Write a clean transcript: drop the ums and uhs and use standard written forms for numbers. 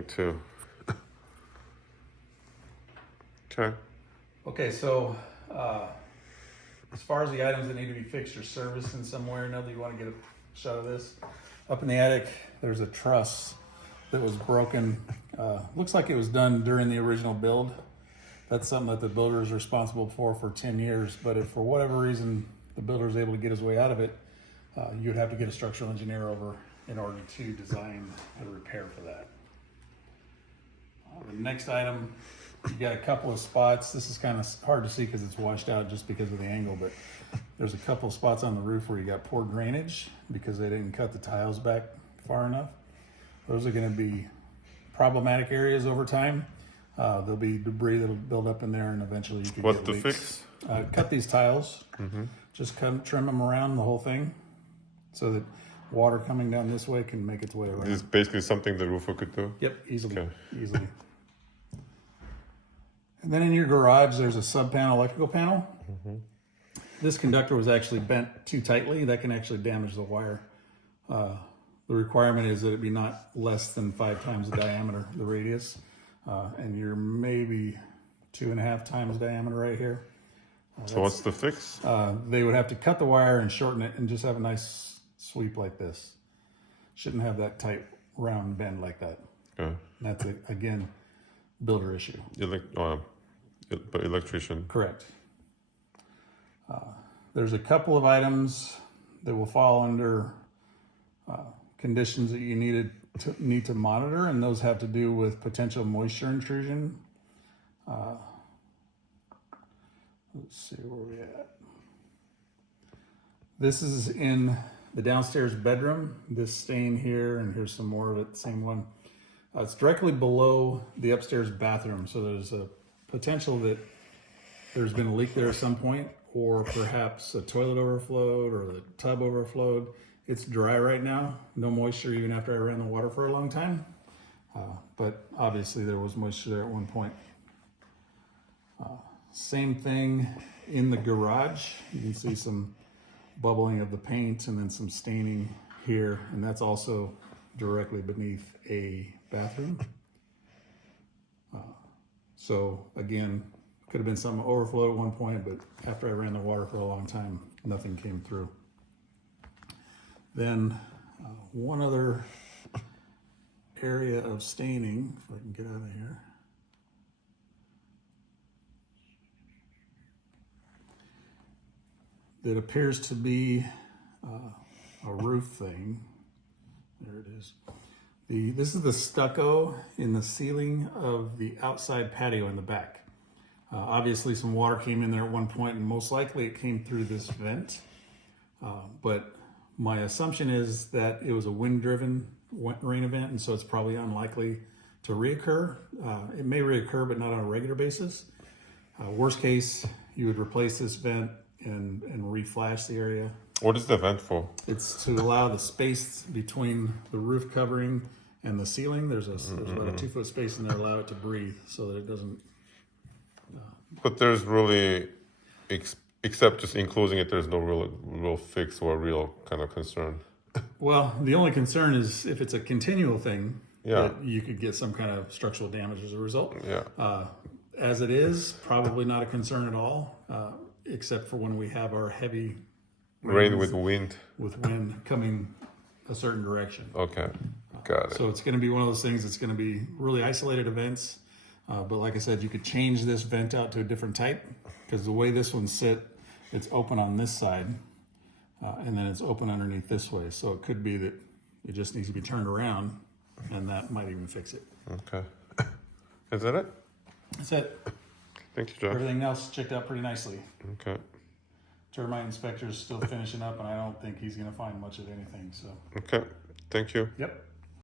too. Okay. Okay, so as far as the items that need to be fixed or serviced in some way or another, you want to get a shot of this. Up in the attic, there's a truss that was broken. Looks like it was done during the original build. That's something that the builder is responsible for 10 years. But if for whatever reason the builder is able to get his way out of it, you'd have to get a structural engineer over in order to design a repair for that. The next item, you got a couple of spots. This is kind of hard to see because it's washed out just because of the angle, but there's a couple of spots on the roof where you got poor drainage because they didn't cut the tiles back far enough. Those are going to be problematic areas over time. There'll be debris that'll build up in there, and eventually you can What's get the leaks. fix? Cut these tiles. Just trim them around the whole thing so that water coming down this way can make its way around. This is basically something the roofer could do? Yep, easily. Okay. Easily. And then in your garage, there's a sub-panel electrical panel. This conductor was actually bent too tightly. That can actually damage the wire. The requirement is that it be not less than 5 times the diameter, the radius. And you're maybe 2.5 times diameter right here. So what's the fix? They would have to cut the wire and shorten it and just have a nice sweep like this. Shouldn't have that tight round bend like that. Okay. And that's, again, builder issue. But electrician. Correct. There's a couple of items that will fall under conditions that you need to monitor, and those have to do with potential moisture intrusion. Let's see where we at. This is in the downstairs bedroom. This stain here, and here's some more of it, same one. It's directly below the upstairs bathroom, so there's a potential that there's been a leak there at some point, or perhaps a toilet overflowed or the tub overflowed. It's dry right now, no moisture even after I ran the water for a long time, but obviously there was moisture there at one point. Same thing in the garage. You can see some bubbling of the paint and then some staining here, and that's also directly beneath a bathroom. So again, could have been some overflow at one point, but after I ran the water for a long time, nothing came through. Then one other area of staining, if I can get out of here. That appears to be a roof thing. There it is. This is the stucco in the ceiling of the outside patio in the back. Obviously some water came in there at one point, and most likely it came through this vent. But my assumption is that it was a wind-driven rain event, and so it's probably unlikely to reoccur. It may reoccur, but not on a regular basis. Worst case, you would replace this vent and reflash the area. What is the vent for? It's to allow the space between the roof covering and the ceiling. There's about a 2-foot space in there, allow it to breathe so that it doesn't. But there's really, except just enclosing it, there's no real fix or real kind of concern. Well, the only concern is if it's a continual thing, Yeah. that you could get some kind of structural damage as a result. Yeah. As it is, probably not a concern at all, except for when we have our heavy Rain with wind. with wind coming a certain direction. Okay. Got it. So it's going to be one of those things that's going to be really isolated events. But like I said, you could change this vent out to a different type, because the way this one's sit, it's open on this side, and then it's open underneath this way. So it could be that it just needs to be turned around, and that might even fix it. Okay. Is that it? That's it. Thank you, Josh. Everything else checked out pretty nicely. Okay. Termite inspector is still finishing up, and I don't think he's going to find much of anything. So. Okay. Thank you. Yep.